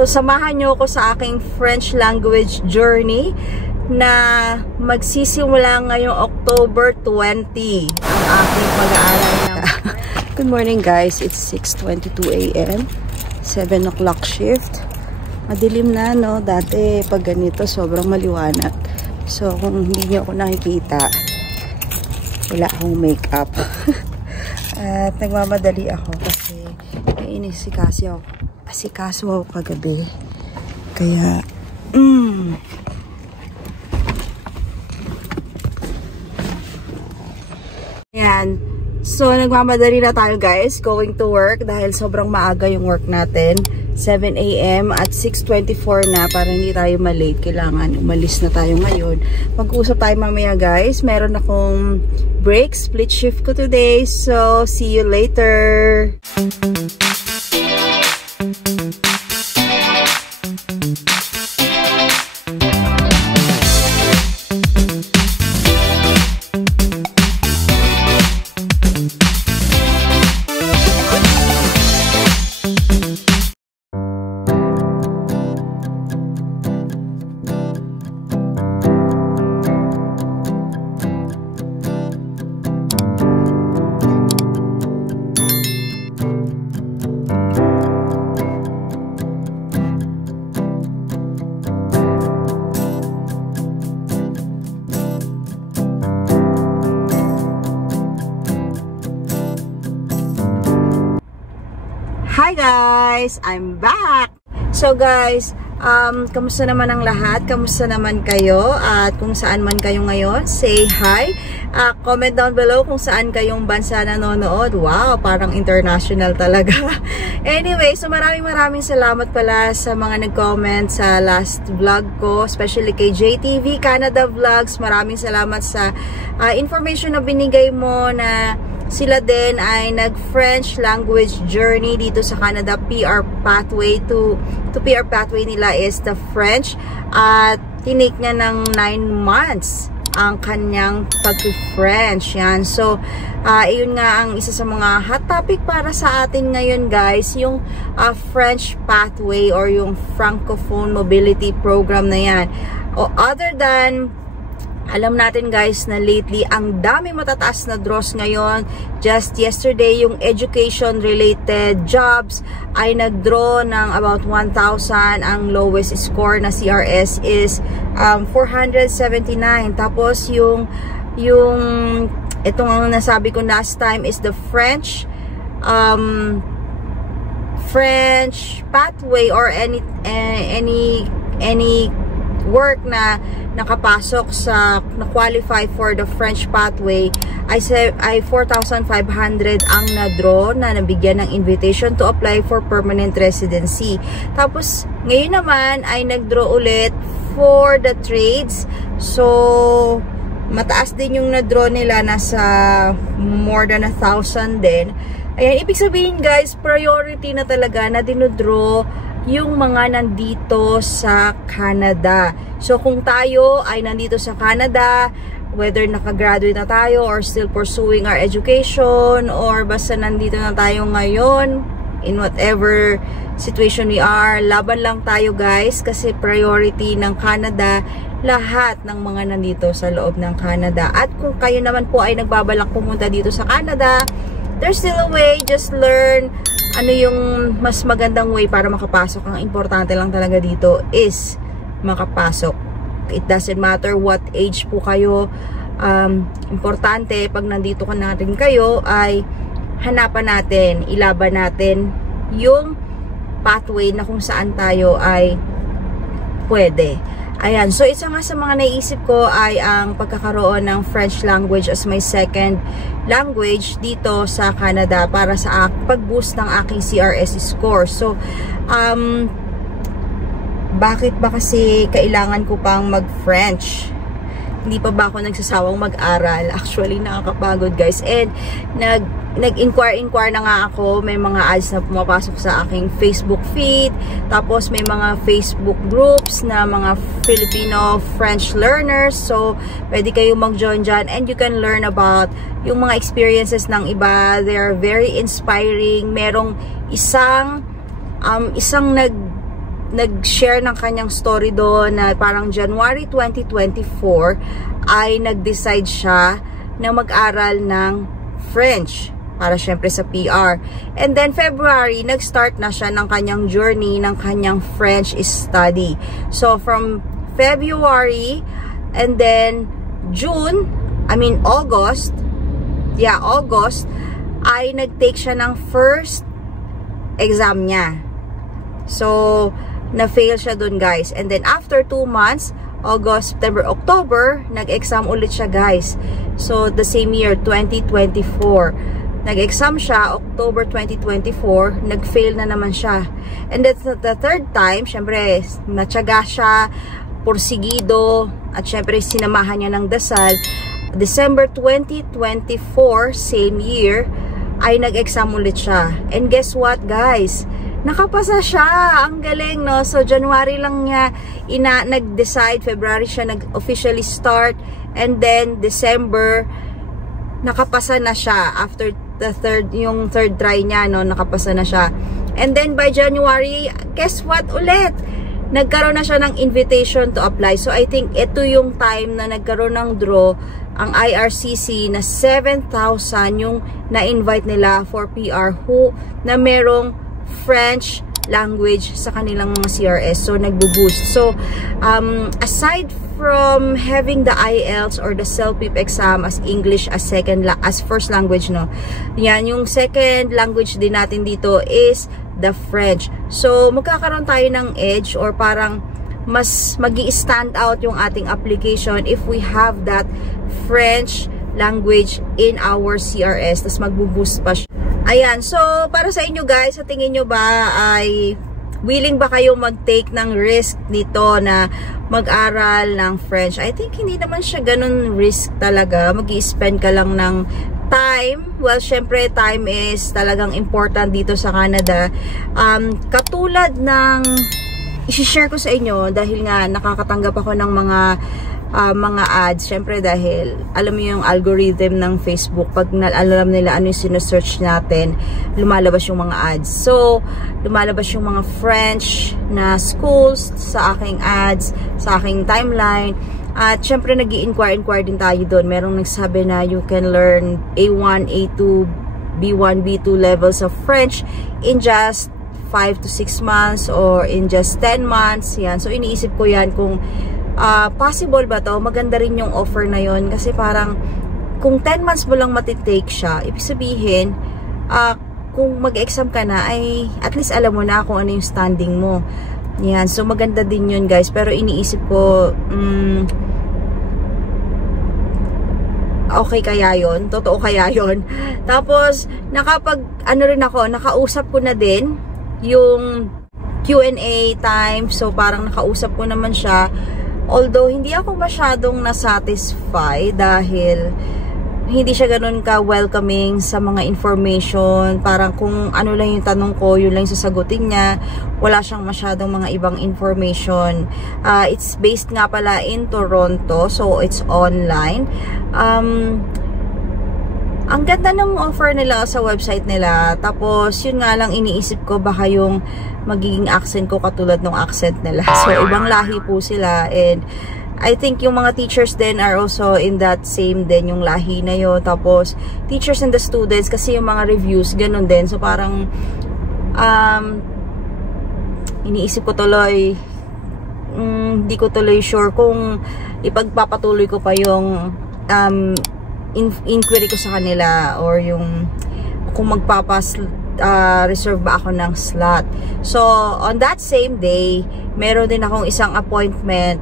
So, samahan nyo ako sa aking French language journey na magsisimula ngayong October 20 ang aking pag-aaral ng Good morning guys, it's 6:22 AM, 7 o'clock shift. Madilim na, no? Dati pag ganito sobrang maliwanag. So kung hindi nyo ako nakikita, wala akong makeup. At nagmamadali ako kasi may inisikaso ako kagabi. Kaya Ayan. So, nagmamadali na tayo guys, going to work dahil sobrang maaga yung work natin. 7 AM at 6:24 na para hindi tayo malate. Kailangan umalis na tayo ngayon. Mag-uusap tayo mamaya guys. Meron akong break, split shift ko today. So, see you later! Hi guys! I'm back! So guys, kamusta naman ang lahat? Kamusta naman kayo? At kung saan man kayo ngayon, say hi. Comment down below kung saan kayong bansa nanonood. Wow, parang international talaga. Anyway, so maraming salamat pala sa mga nag-comment sa last vlog ko, especially kay JTV Canada Vlogs. Maraming salamat sa information na binigay mo na sila din ay nag-French language journey dito sa Canada. PR pathway to PR pathway nila is the French. At tinake niya ng 9 months ang kanyang pag-French. Yan. So, yun nga ang isa sa mga hot topic para sa atin ngayon guys. Yung French pathway or yung Francophone mobility program na yan. Other than alam natin guys na lately ang dami matataas na draws ngayon. Just yesterday yung education related jobs ay nagdraw ng about 1,000. Ang lowest score na CRS is 479. Tapos yung itong ang nasabi ko last time is the French pathway or any work na nakapasok sa na-qualify for the French pathway ay 4,500 ang na-draw na nabigyan ng invitation to apply for permanent residency. Tapos ngayon naman ay nag-draw ulit for the trades. So mataas din yung na-draw nila, nasa more than 1,000 din. Ayan, ibig sabihin guys, priority na talaga na dinodraw yung mga nandito sa Canada. So kung tayo ay nandito sa Canada, whether nakagraduate na tayo or still pursuing our education or basta nandito na tayo ngayon, in whatever situation we are, laban lang tayo guys kasi priority ng Canada lahat ng mga nandito sa loob ng Canada. At kung kayo naman po ay nagbabalak pumunta dito sa Canada, there's still a way. Just learn ano yung mas magandang way para makapasok. Ang importante lang talaga dito is makapasok. It doesn't matter what age po kayo. Importante pag nandito ka na rin kayo ay hanapan natin, ilaban natin yung pathway na kung saan tayo ay pwede. Ayan, so isa nga sa mga naisip ko ay ang pagkakaroon ng French language as my second language dito sa Canada para sa pag-boost ng aking CRS score. So, bakit ba kasi kailangan ko pang mag-French? Hindi pa ba ako nagsasawang mag-aral? Actually, nakakapagod guys. And nag-inquire na nga ako. May mga ads na pumapasok sa aking Facebook feed. Tapos may mga Facebook groups na mga Filipino French learners. So, pwede kayo mag-join dyan. And you can learn about yung mga experiences ng iba. They are very inspiring. Merong isang nag-share ng kanyang story doon na parang January 2024 ay nag-decide siya na mag-aral ng French para syempre sa PR. And then February, nag-start na siya ng kanyang journey ng kanyang French study. So from February and then August, ay nag-take siya ng first exam niya. So, na-fail siya dun, guys. And then after 2 months, August, September, October, nag-exam ulit siya, guys. So, the same year, 2024. Nag-exam siya, October 2024, nag-fail na naman siya. And that's the third time, syempre, natyaga siya, porsigido, at syempre, sinamahan niya ng dasal. December 2024, same year, ay nag-exam ulit siya. And guess what, guys? Nakapasa siya. Ang galing, no? So, January lang niya nag-decide. February siya nag-officially start. And then, December, nakapasa na siya. After yung third try niya, no? Nakapasa na siya. And then, by January, guess what ulit? Nagkaroon na siya ng invitation to apply. So, I think ito yung time na nagkaroon ng draw ang IRCC na 7,000 yung na-invite nila for PR na merong French language sa kanilang mga CRS. So, nagbo-boost. So, aside from having the IELTS or the CELPIP exam as English as first language, no? Yan, yung second language din natin dito is the French. So, magkakaroon tayo ng edge or parang mas magi-stand out yung ating application if we have that French language in our CRS. Tas magbo-boost pa siya. Ayan, so para sa inyo guys, sa tingin nyo ba ay willing ba kayo mag-take ng risk dito na mag-aral ng French? I think hindi naman siya ganun risk talaga. Mag-i-spend ka lang ng time. Well, syempre time is talagang important dito sa Canada. Katulad ng i-share ko sa inyo dahil nga nakakatanggap ako ng mga ads. Syempre dahil alam mo yung algorithm ng Facebook, pag alam nila ano yung sinesearch natin, lumalabas yung mga ads. So, lumalabas yung mga French na schools sa aking ads, sa aking timeline. At syempre nag-i-inquire din tayo doon. Merong nagsabi na you can learn A1, A2, B1, B2 levels of French in just 5 to 6 months or in just 10 months. Yan. So, iniisip ko yan kung possible ba to? Maganda rin yung offer na yon kasi parang kung 10 months mo lang matitake siya, ibig sabihin kung mag-exam ka na ay at least alam mo na kung ano yung standing mo. Yan, so maganda din yun guys, pero iniisip ko okay kaya yun? Totoo kaya yun? Tapos nakausap ko na din yung Q&A time, so parang nakausap ko naman siya. Although, hindi ako masyadong nasatisfy dahil hindi siya ganun ka-welcoming sa mga information. Parang kung ano lang yung tanong ko, yun lang yung sasagutin niya. Wala siyang masyadong mga ibang information. It's based nga pala in Toronto, so it's online. Ang ganda ng offer nila sa website nila. Tapos, yun nga lang iniisip ko baka yung magiging accent ko katulad ng accent nila. So, ibang lahi po sila. And, I think yung mga teachers din are also in that same din, yung lahi na yun. Tapos, teachers and the students, kasi yung mga reviews, ganun din. So, parang, iniisip ko tuloy, hindi ko tuloy sure kung ipagpapatuloy ko pa yung, inquiry ko sa kanila or yung kung reserve ba ako ng slot. So, on that same day, meron din akong isang appointment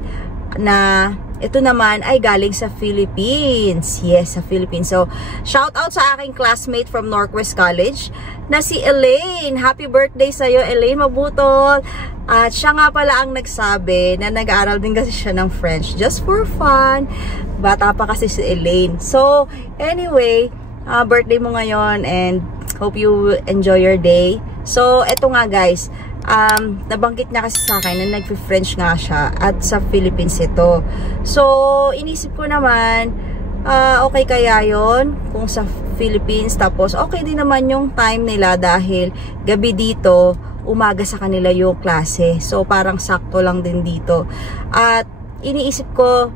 na ito naman ay galing sa Philippines. Yes, sa Philippines. So, shout out sa aking classmate from Northwest College na si Elaine. Happy birthday sa'yo, Elaine Mabutol. At siya nga pala ang nagsabi na nag-aaral din kasi siya ng French just for fun. Bata pa kasi si Elaine. So, anyway, birthday mo ngayon and hope you enjoy your day. So, eto nga guys, nabanggit niya kasi sa akin na nag-French nga siya at sa Philippines ito. So, inisip ko naman, okay kaya yon kung sa Philippines. Tapos okay din naman yung time nila dahil gabi dito, umaga sa kanila yung klase. So parang sakto lang din dito. At iniisip ko,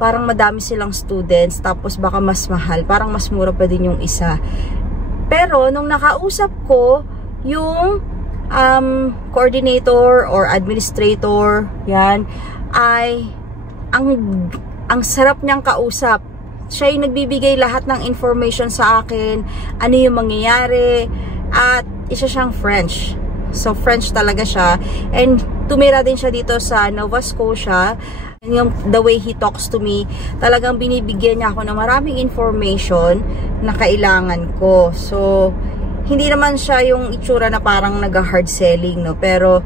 parang madami silang students, tapos baka mas mahal. Parang mas mura pa din yung isa. Pero nung nakausap ko yung coordinator or administrator, yan, ay ang sarap niyang kausap. Siya yung nagbibigay lahat ng information sa akin, ano yung mangyayari, at isa siyang French. So French talaga siya, and tumira din siya dito sa Nova Scotia. Yung the way he talks to me, talagang binibigyan niya ako ng maraming information na kailangan ko. So hindi naman siya yung itsura na parang nag-hard selling, no? Pero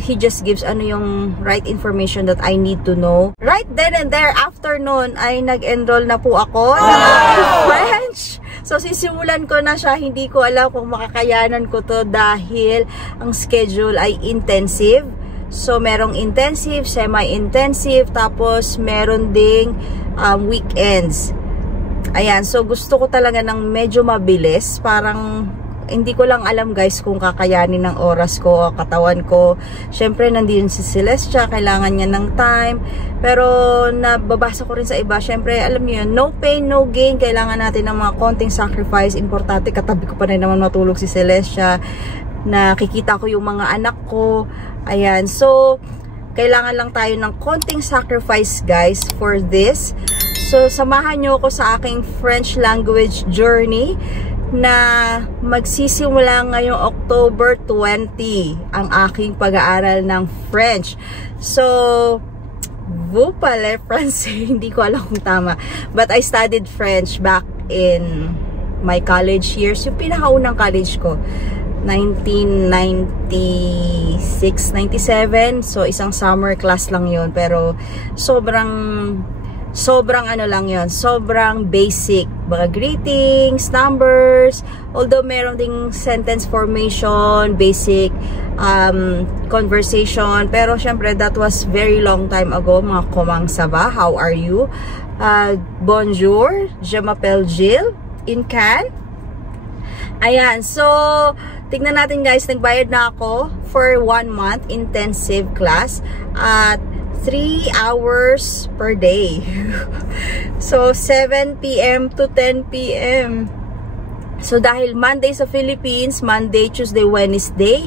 he just gives yung right information that I need to know. Right then and there, after nun, ay nag-enroll na po ako ng French. So sisimulan ko na siya. Hindi ko alam kung makakayanan ko to dahil ang schedule ay intensive. So merong intensive, semi-intensive, tapos meron ding weekends. Ayan, so gusto ko talaga ng medyo mabilis. Parang hindi ko lang alam guys kung kakayanin ng oras ko, katawan ko. Syempre nandiyan si Celestia, kailangan niya ng time. Pero nababasa ko rin sa iba, syempre alam niyo yun, no pain, no gain. Kailangan natin ng mga konting sacrifice. Importante, katabi ko pa rin naman matulog si Celestia. Nakikita ko yung mga anak ko. Ayan, so kailangan lang tayo ng konting sacrifice guys for this. So, samahan nyo ako sa aking French language journey na magsisimula ngayong October 20 ang aking pag-aaral ng French. So, vous parlez français, hindi ko alam kung tama. But I studied French back in my college years. Yung pinakaunang college ko, 1996, 97. So, isang summer class lang yun. Pero, sobrang ano lang yon, sobrang basic, mga greetings, numbers, although meron ding sentence formation, basic conversation, pero syempre that was very long time ago. Mga comment ça va, how are you, bonjour, je m'appelle Jill, in can. Ayan, so tignan natin guys, nagbayad na ako for 1 month intensive class at 3 hours per day. So, 7 p.m. to 10 p.m. So, dahil Monday sa Philippines, Monday, Tuesday, Wednesday,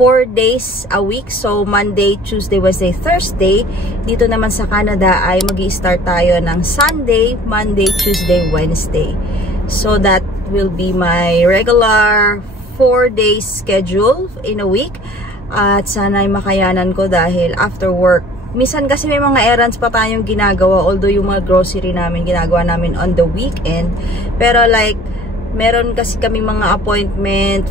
4 days a week. So, Monday, Tuesday, Wednesday, Thursday. Dito naman sa Canada ay mag-i-start tayo ng Sunday, Monday, Tuesday, Wednesday. So, that will be my regular 4 days schedule in a week. At sana ay makayanan ko dahil after work, minsan kasi may mga errands pa tayong ginagawa, although yung mga grocery namin ginagawa namin on the weekend. Pero like, meron kasi kami mga appointment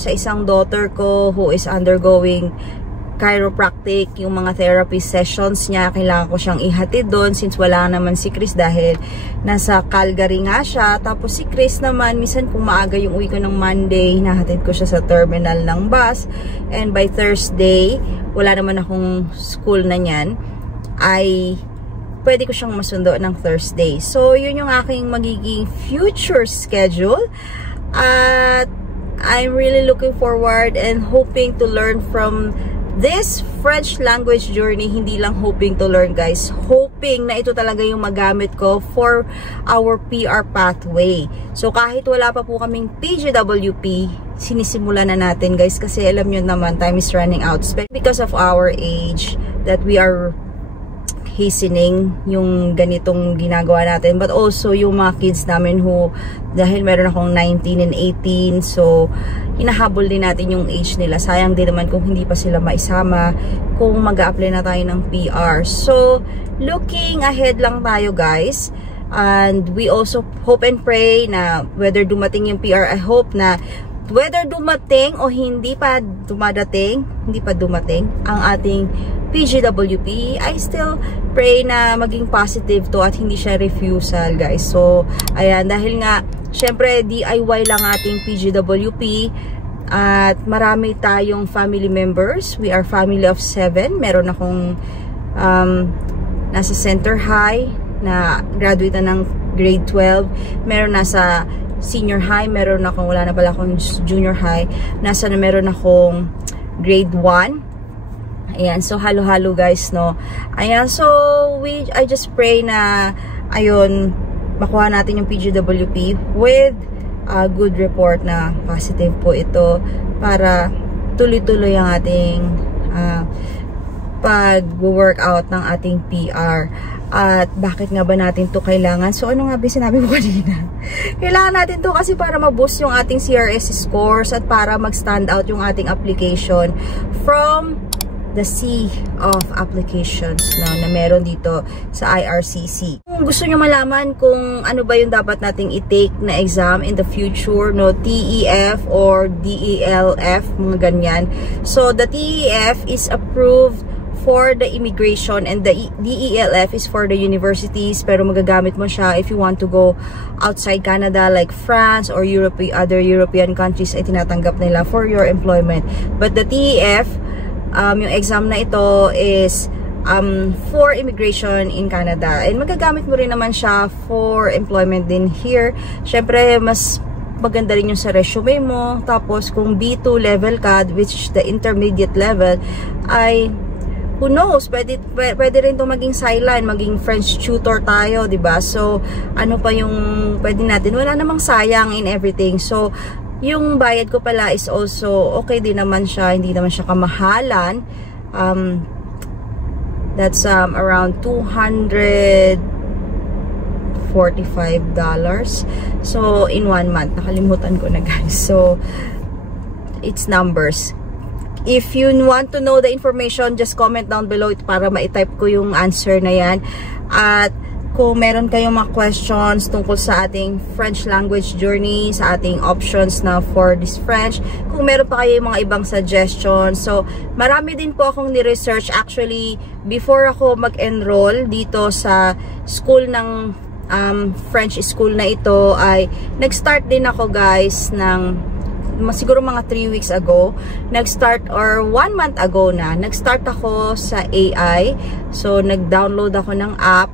sa isang daughter ko who is undergoing chiropractic, yung mga therapy sessions niya, kailangan ko siyang ihatid doon since wala naman si Chris dahil nasa Calgary nga siya. Tapos si Chris naman, minsan kung maaga yung uwi ko ng Monday, hinahatid ko siya sa terminal ng bus, and by Thursday, wala naman akong school na niyan, ay pwede ko siyang masundo ng Thursday. So, yun yung aking magiging future schedule. At I'm really looking forward and hoping to learn from this French language journey. Hindi lang hoping to learn guys, hoping na ito talaga yung magamit ko for our PR pathway. So kahit wala pa po kaming PGWP, sinisimulan na natin guys, kasi alam nyo naman, time is running out, because of our age, that we are hastening yung ganitong ginagawa natin, but also yung mga kids namin who, dahil meron akong 19 and 18, so hinahabol din natin yung age nila. Sayang din naman kung hindi pa sila maisama kung mag-a-apply na tayo ng PR. So looking ahead lang tayo guys, and we also hope and pray na whether dumating yung PR, I hope na whether dumating o hindi pa dumating ang ating PGWP, I still pray na maging positive to at hindi siya refusal guys. So ayan, dahil nga syempre DIY lang ating PGWP at marami tayong family members. We are family of 7. Meron akong nasa center high na graduate na ng grade 12, meron nasa senior high, meron akong, wala na pala akong junior high, meron akong grade 1. Ayan, so halo-halo guys, no. Ayan, so I just pray na, ayun, makuha natin yung PGWP with a good report na positive po ito para tuloy-tuloy ang ating pag-workout ng ating PR. At bakit nga ba natin to kailangan? So ano nga ba sinabi ko kanina? Kailangan natin to kasi para ma-boost yung ating CRS scores at para mag-stand out yung ating application from the sea of applications na meron dito sa IRCC. Kung gusto nyo malaman kung ano ba yung dapat nating i-take na exam in the future, no, TEF or DELF, mga ganyan. So the TEF is approved for the immigration and the DELF is for the universities, pero magagamit mo siya if you want to go outside Canada like France or other European countries ay tinatanggap nila for your employment. But the TEF, yung exam na ito is for immigration in Canada. And magagamit mo rin naman siya for employment din here. Syempre, mas maganda rin yung sa resume mo. Tapos, kung B2 level ka, which is the intermediate level, ay who knows, pwede rin itong maging sideline, maging French tutor tayo, diba? So, ano pa yung pwede natin? Wala namang sayang in everything. So, yung bayad ko pala is also okay din naman siya, hindi naman siya kamahalan. That's around $245. So, in 1 month, nakalimutan ko na guys. So, it's numbers. If you want to know the information, just comment down below para ma-type ko yung answer na yan. At kung meron kayong mga questions tungkol sa ating French language journey, sa ating options na for this French, kung meron pa kayo mga ibang suggestions. So, marami din po akong ni-research. Actually, before ako mag-enroll dito sa school ng French school na ito, ay nag-start din ako guys ng siguro mga 3 weeks ago, nag-start or 1 month ago na, nag-start ako sa AI. So, nag-download ako ng app.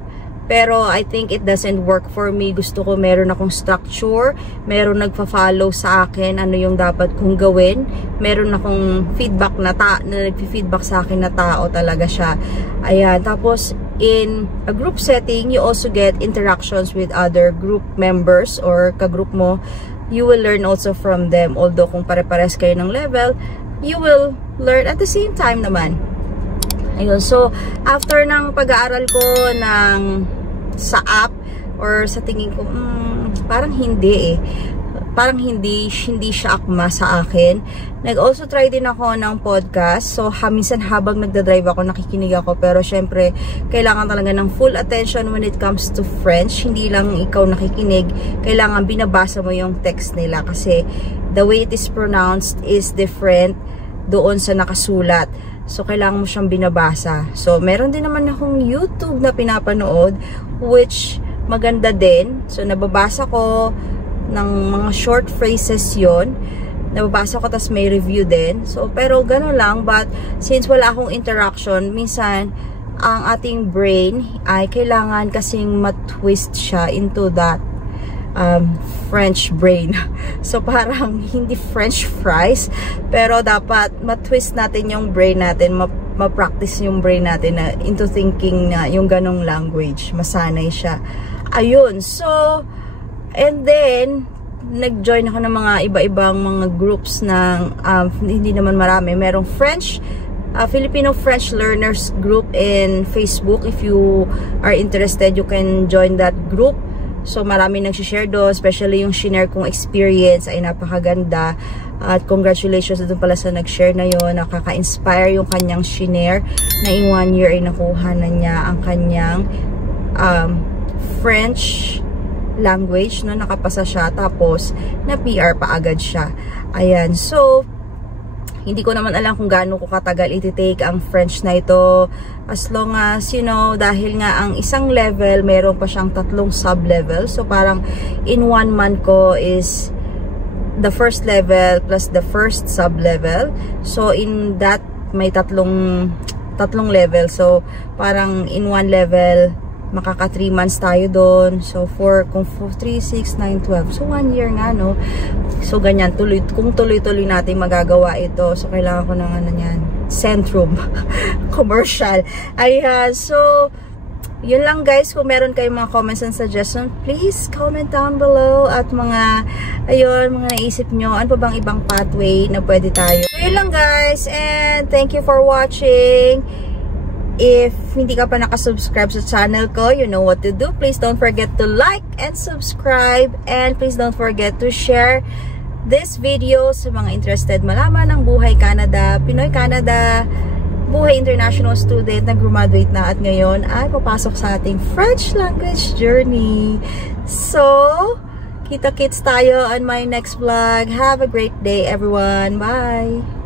Pero, I think it doesn't work for me. Gusto ko meron akong structure. Meron nagpa-follow sa akin ano yung dapat kong gawin. Meron akong feedback na nag-feedback sa akin na tao talaga siya. Ayan. Tapos, in a group setting, you also get interactions with other group members or ka-group mo. You will learn also from them. Although kung pare-pares kayo ng level, you will learn at the same time naman. Ayun. So, after ng pag-aaral ko sa app, or sa tingin ko, parang hindi Parang hindi siya akma sa akin. Nag-also try din ako ng podcast. So, minsan habang nagdadrive ako, nakikinig ako. Pero, syempre, kailangan talaga ng full attention when it comes to French. Hindi lang ikaw nakikinig. Kailangan binabasa mo yung text nila. Kasi, the way it is pronounced is different doon sa nakasulat. So, kailangan mo siyang binabasa. So, meron din naman akong YouTube na pinapanood, which maganda din. So, nababasa ko ng mga short phrases yon. Nababasa ko, tas may review din. So, pero gano'n lang. But, since wala akong interaction, minsan, ang ating brain ay kailangan kasing matwist siya into that French brain. So, parang hindi French fries, pero dapat matwist natin yung brain natin, ma-practice yung brain natin na into thinking na yung ganong language. Masanay siya. Ayun. So, and then, nag-join ako ng mga iba-ibang mga groups ng, hindi naman marami. Merong French, Filipino French Learners Group in Facebook. If you are interested, you can join that group. So, marami nag-share doon, especially yung shinare kong experience ay napakaganda. At congratulations doon pala sa nag-share na yun. Nakaka-inspire yung kanyang shinare na in 1 year ay nakuha na niya ang kanyang French language, no? Nakapasa siya, tapos na PR pa agad siya. Ayan, so hindi ko naman alam kung gaano ko katagal iti-take ang French na ito, as long as, you know, dahil nga ang isang level, meron pa siyang 3 sub-level. So, parang in 1 month ko is the first level plus the first sub-level. So, in that, may tatlong level. So, parang in 1 level, makaka 3 months tayo doon. So, kung 3, 6, 9, 12. So, 1 year nga, no? So, ganyan. Kung tuloy-tuloy natin magagawa ito. So, kailangan ko ng ano yan. Centrum. Commercial. Ayan. So, yun lang guys. Kung meron kayong mga comments and suggestions, please comment down below. At mga, ayun, mga naisip nyo. Ano pa bang ibang pathway na pwede tayo? So, yun lang guys. And thank you for watching. If hindi ka pa nakasubscribe sa channel ko, you know what to do. Please don't forget to like and subscribe. And please don't forget to share this video sa mga interested malaman ng buhay Canada, Pinoy Canada, buhay international student na graduate na at ngayon ay papasok sa ating French language journey. So, kita-kits tayo on my next vlog. Have a great day everyone. Bye!